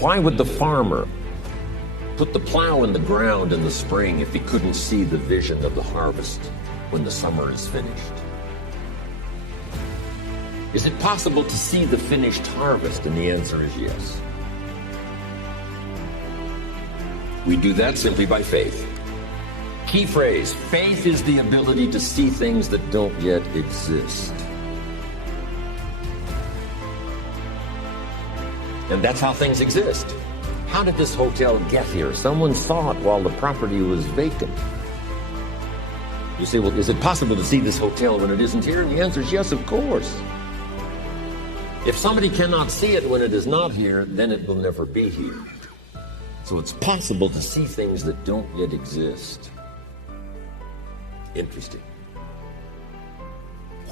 Why would the farmer put the plow in the ground in the spring if he couldn't see the vision of the harvest when the summer is finished? Is it possible to see the finished harvest? And the answer is yes. We do that simply by faith. Key phrase, faith is the ability to see things that don't yet exist. And that's how things exist. How did this hotel get here? Someone saw it while the property was vacant. You say, well, is it possible to see this hotel when it isn't here? And the answer is yes, of course. If somebody cannot see it when it is not here, then it will never be here. So it's possible to see things that don't yet exist. Interesting.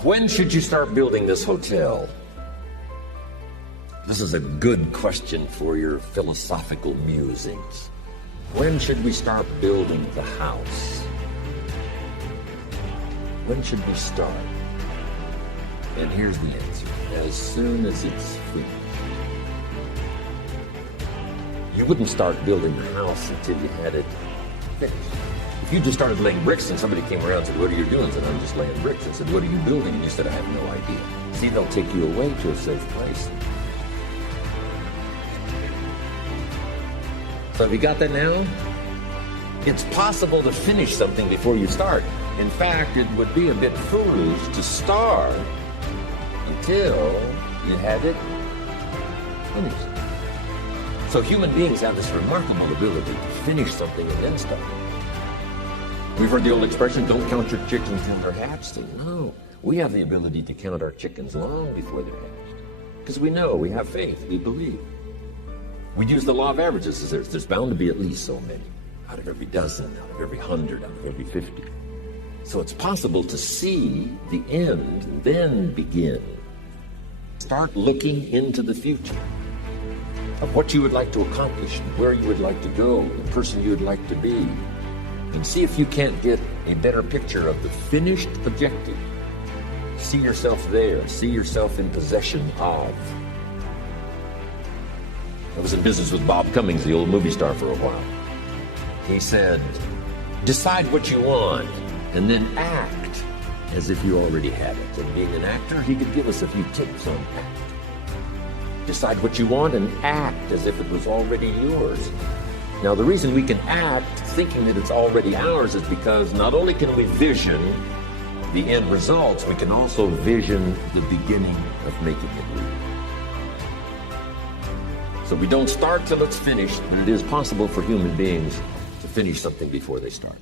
When should you start building this hotel? This is a good question for your philosophical musings. When should we start building the house? When should we start? And here's the answer. As soon as it's finished. You wouldn't start building the house until you had it finished. If you just started laying bricks and somebody came around and said, what are you doing? I said, I'm just laying bricks. I said, what are you building? And you said, I have no idea. See, they'll take you away to a safe place. So have you got that now? It's possible to finish something before you start. In fact, it would be a bit foolish to start until you had it finished. So human beings have this remarkable ability to finish something and then start. We've heard the old expression, don't count your chickens until they're hatched. No, we have the ability to count our chickens long before they're hatched. Because we know, we have faith, we believe. We use the law of averages. There's bound to be at least so many. Out of every dozen, out of every 100, out of every 50. So it's possible to see the end and then begin. Start looking into the future of what you would like to accomplish, where you would like to go, the person you would like to be, and see if you can't get a better picture of the finished objective. See yourself there. See yourself in possession of. I was in business with Bob Cummings, the old movie star, for a while. He said, decide what you want and then act as if you already have it. And being an actor, he could give us a few tips on act. Decide what you want and act as if it was already yours. Now, the reason we can act thinking that it's already ours is because not only can we vision the end results, we can also vision the beginning of making it real. So we don't start till it's finished, but it is possible for human beings to finish something before they start.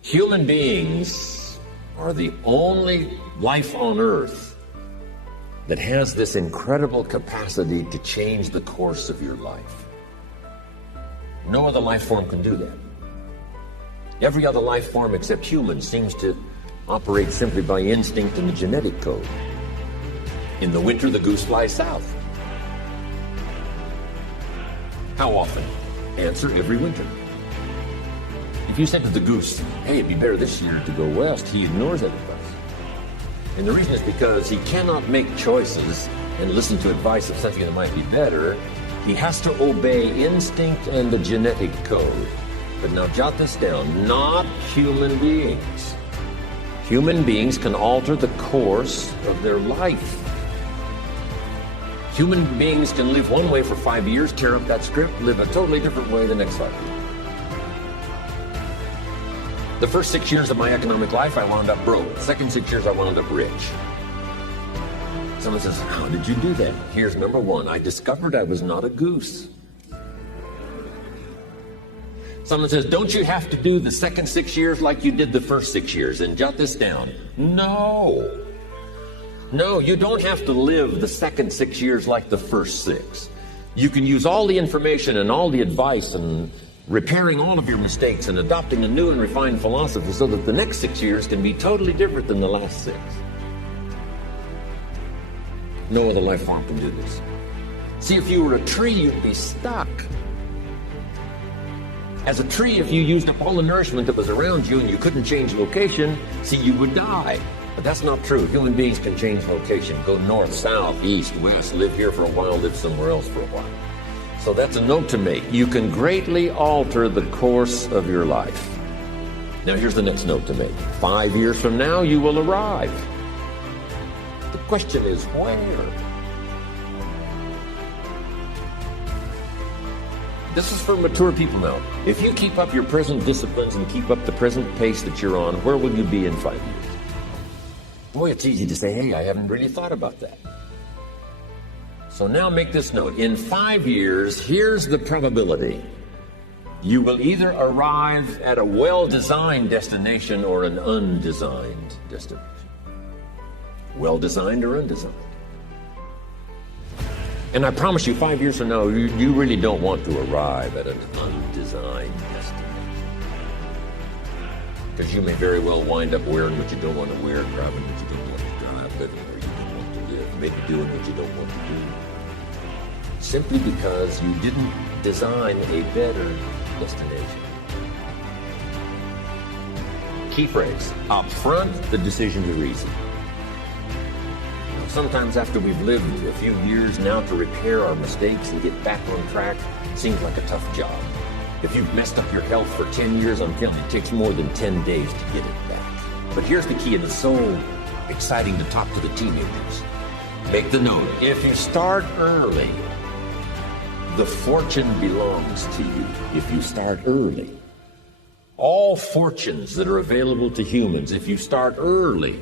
Human beings are the only life on earth that has this incredible capacity to change the course of your life. No other life form can do that. Every other life form except humans seems to operate simply by instinct and the genetic code. In the winter, the goose flies south. How often? Answer, every winter. If you said to the goose, hey, it'd be better this year to go west, he ignores that advice. And the reason is because he cannot make choices and listen to advice of something that might be better. He has to obey instinct and the genetic code. But now jot this down, not human beings. Human beings can alter the course of their life. Human beings can live one way for 5 years, tear up that script, live a totally different way the next 5 years. The first 6 years of my economic life, I wound up broke. The second 6 years, I wound up rich. Someone says, how did you do that? Here's number one. I discovered I was not a goose. Someone says, don't you have to do the second 6 years like you did the first 6 years? And jot this down. No. No, you don't have to live the second 6 years like the first 6. You can use all the information and all the advice and repairing all of your mistakes and adopting a new and refined philosophy so that the next 6 years can be totally different than the last 6. No other life form can do this. See, if you were a tree, you'd be stuck. As a tree, if you used up all the nourishment that was around you and you couldn't change location, see, you would die. But that's not true. Human beings can change location, go north, south, east, west, live here for a while, live somewhere else for a while. So that's a note to make. You can greatly alter the course of your life. Now here's the next note to make. 5 years from now, you will arrive. The question is where? This is for mature people now. If you keep up your present disciplines and keep up the present pace that you're on, where will you be in 5 years? Boy, it's easy to say, hey, I haven't really thought about that. So now make this note. In 5 years, here's the probability. You will either arrive at a well-designed destination or an undesigned destination. Well-designed or undesigned. And I promise you, 5 years from now, you really don't want to arrive at an undesigned destination. Because you may very well wind up wearing what you don't want to wear, driving what you don't want to drive, living where you don't want to live, maybe doing what you don't want to do. Simply because you didn't design a better destination. Key phrase, up front, the decision is easy. Sometimes after we've lived a few years now to repair our mistakes and get back on track, seems like a tough job. If you've messed up your health for 10 years, I'm telling you, it takes more than 10 days to get it back. But here's the key, and it's so exciting to talk to the teenagers. Make the note, if you start early, the fortune belongs to you. If you start early. All fortunes that are available to humans, if you start early,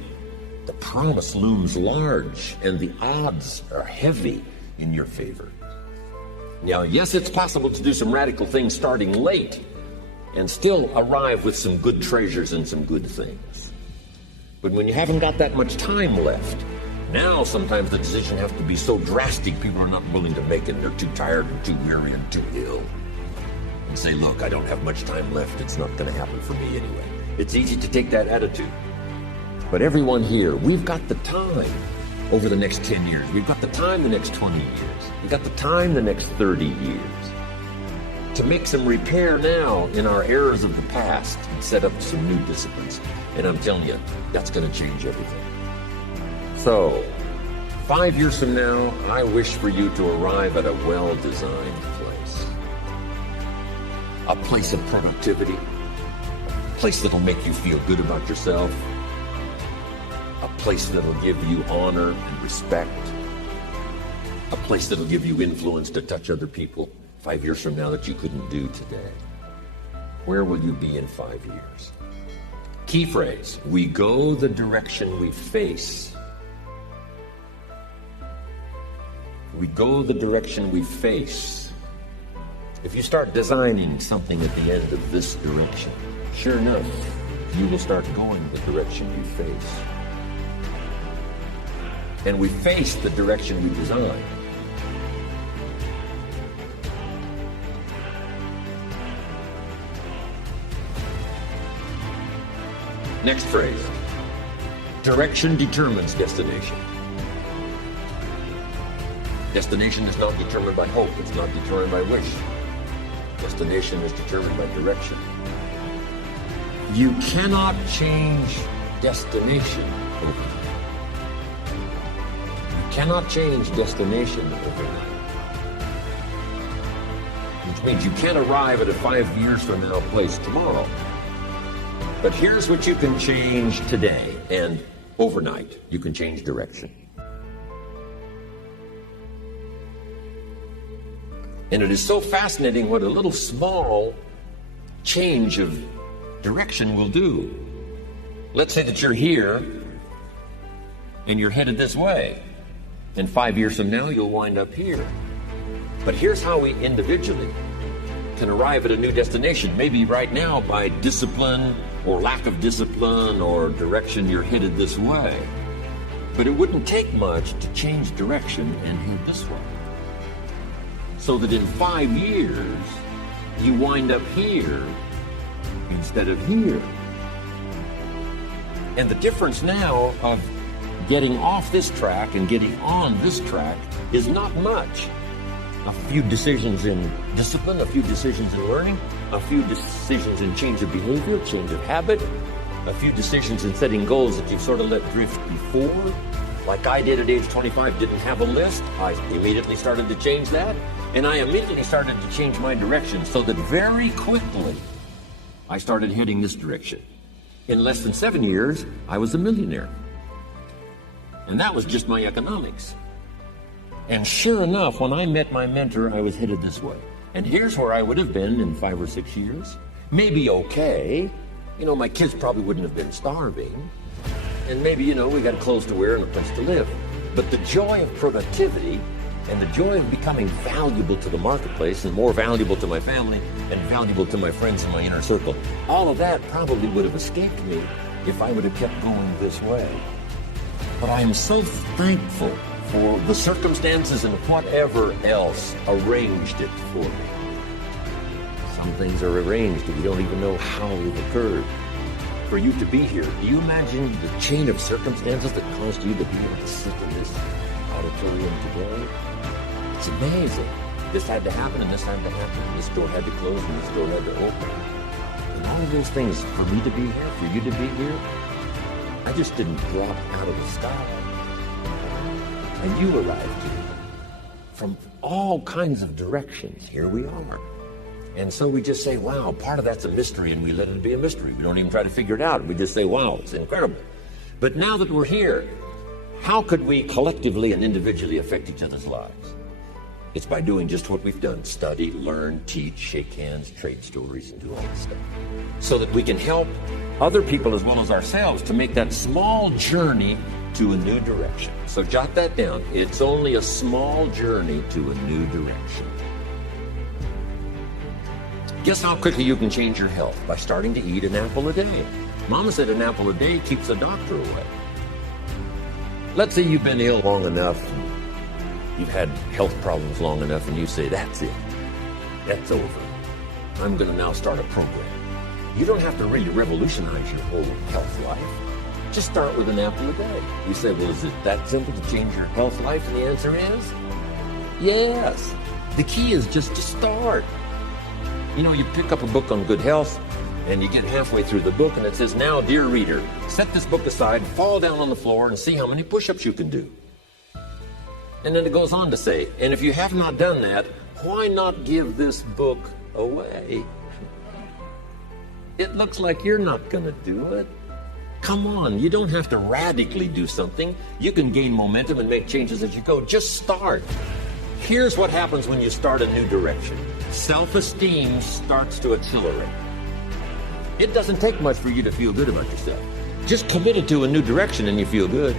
the promise looms large and the odds are heavy in your favor. Now, yes, it's possible to do some radical things starting late and still arrive with some good treasures and some good things. But when you haven't got that much time left, now sometimes the decision has to be so drastic people are not willing to make it. They're too tired and too weary and too ill. And say, look, I don't have much time left. It's not going to happen for me anyway. It's easy to take that attitude. But everyone here, we've got the time over the next 10 years. We've got the time the next 20 years. We've got the time the next 30 years to make some repair now in our errors of the past and set up some new disciplines. And I'm telling you, that's going to change everything. So, 5 years from now, I wish for you to arrive at a well-designed place. A place of productivity. A place that'll make you feel good about yourself. A place that'll give you honor and respect. A place that'll give you influence to touch other people 5 years from now that you couldn't do today. Where will you be in 5 years? Key phrase, we go the direction we face. We go the direction we face. If you start designing something at the end of this direction, sure enough, you will start going the direction you face. And we face the direction we design. Next phrase. Direction determines destination. Destination is not determined by hope. It's not determined by wish. Destination is determined by direction. You cannot change destination overnight. You cannot change destination overnight. Which means you can't arrive at a 5 years from now place tomorrow. But here's what you can change today, and overnight, you can change direction. And it is so fascinating what a little small change of direction will do. Let's say that you're here, and you're headed this way. And 5 years from now, you'll wind up here. But here's how we individually can arrive at a new destination. Maybe right now by discipline or lack of discipline or direction you're headed this way. But it wouldn't take much to change direction and head this way. So that in 5 years, you wind up here instead of here. And the difference now of getting off this track and getting on this track is not much. A few decisions in discipline, a few decisions in learning, a few decisions in change of behavior, change of habit, a few decisions in setting goals that you've sort of let drift before, like I did at age 25, didn't have a list. I immediately started to change that. And I immediately started to change my direction so that very quickly I started heading this direction. In less than 7 years, I was a millionaire. And that was just my economics. And sure enough, when I met my mentor, I was headed this way. And here's where I would have been in 5 or 6 years. Maybe okay. My kids probably wouldn't have been starving. And maybe, we got clothes to wear and a place to live. But the joy of productivity and the joy of becoming valuable to the marketplace and more valuable to my family and valuable to my friends in my inner circle, all of that probably would have escaped me if I would have kept going this way. But I am so thankful for the circumstances and whatever else arranged it for me. Some things are arranged and we don't even know how they've occurred. For you to be here, do you imagine the chain of circumstances that caused you to be able to sit in this auditorium today? It's amazing. This had to happen and this had to happen. And this door had to close and this door had to open. And all of those things, for me to be here, for you to be here, I just didn't drop out of the sky. And you arrived here from all kinds of directions. Here we are. And so we just say, wow, part of that's a mystery, and we let it be a mystery. We don't even try to figure it out. We just say, wow, it's incredible. But now that we're here, how could we collectively and individually affect each other's lives? It's by doing just what we've done. Study, learn, teach, shake hands, trade stories, and do all this stuff. So that we can help other people as well as ourselves to make that small journey to a new direction. So jot that down. It's only a small journey to a new direction. Guess how quickly you can change your health? By starting to eat an apple a day. Mama said an apple a day keeps the doctor away. Let's say you've been ill long enough, you've had health problems long enough, and you say, that's it. That's over. I'm going to now start a program. You don't have to really revolutionize your whole health life. Just start with an apple a day. You say, well, is it that simple to change your health life? And the answer is, yes. The key is just to start. You pick up a book on good health, and you get halfway through the book, and it says, now, dear reader, set this book aside, fall down on the floor, and see how many push-ups you can do. And then it goes on to say, and if you have not done that, why not give this book away? It looks like you're not going to do it. Come on, you don't have to radically do something. You can gain momentum and make changes as you go. Just start. Here's what happens when you start a new direction. Self-esteem starts to accelerate. It doesn't take much for you to feel good about yourself. Just committed to a new direction and you feel good.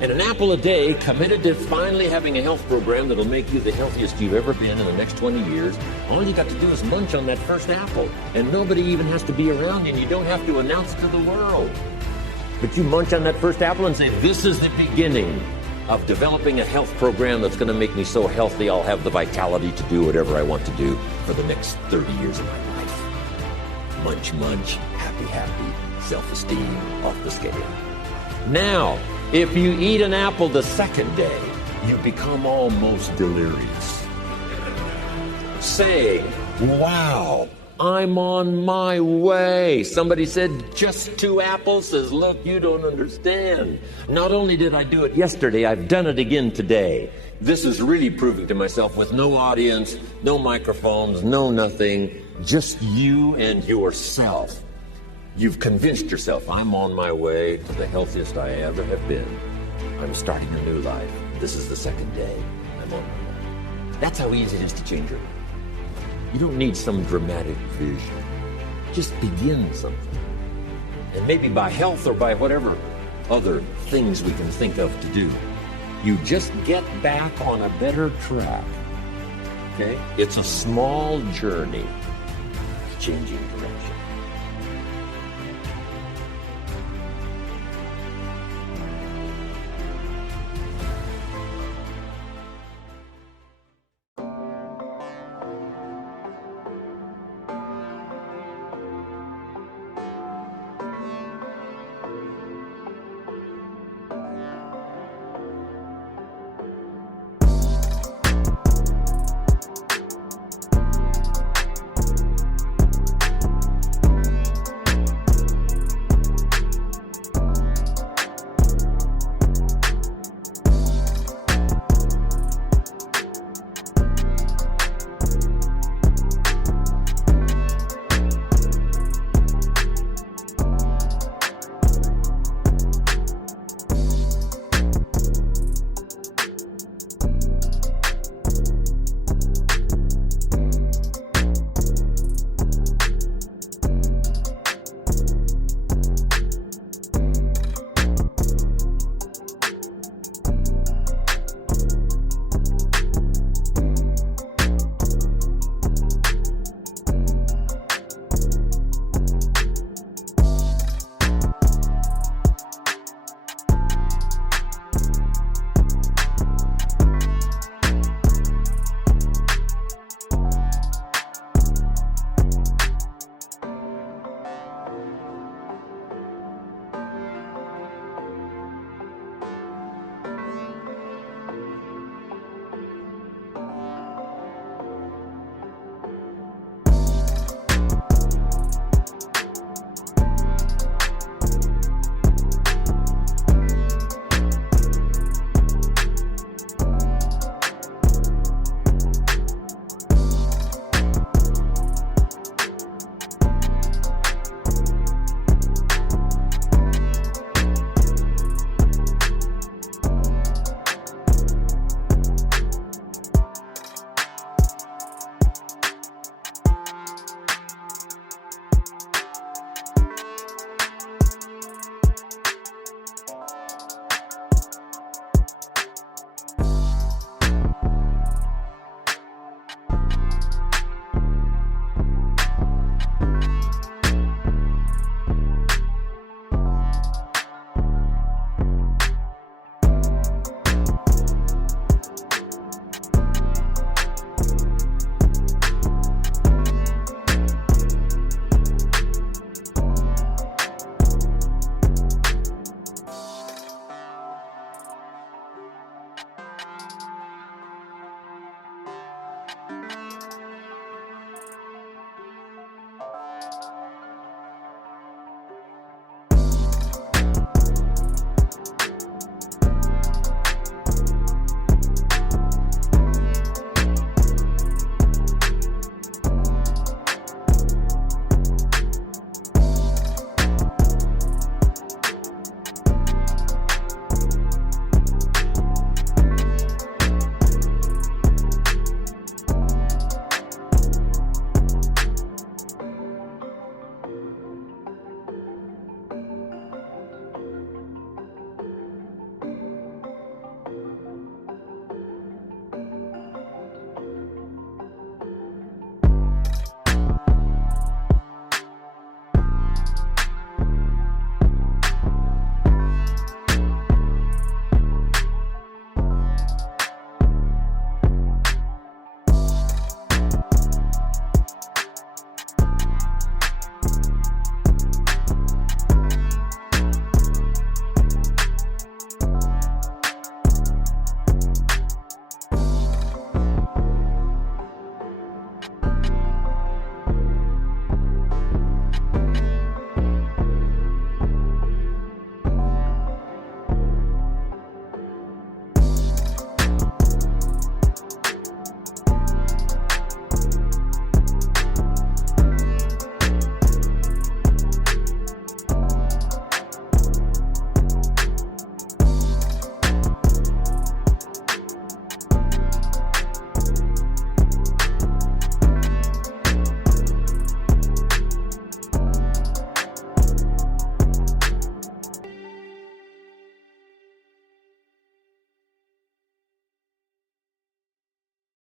And an apple a day, committed to finally having a health program that'll make you the healthiest you've ever been in the next 20 years, all you got to do is munch on that first apple. And nobody even has to be around you, and you don't have to announce to the world. But you munch on that first apple and say, this is the beginning of developing a health program that's going to make me so healthy I'll have the vitality to do whatever I want to do for the next 30 years of my life. Munch, munch, happy, happy, self-esteem off the scale. Now, if you eat an apple the second day, you become almost delirious. Say, wow, I'm on my way. Somebody said, just 2 apples. Says, look, you don't understand. Not only did I do it yesterday, I've done it again today. This is really proving to myself with no audience, no microphones, no nothing, just you and yourself. You've convinced yourself, I'm on my way to the healthiest I ever have been. I'm starting a new life. This is the second day. I'm on my way. That's how easy it is to change your life. You don't need some dramatic vision. Just begin something. And maybe by health or by whatever other things we can think of to do, you just get back on a better track. Okay? It's a small journey to changing direction.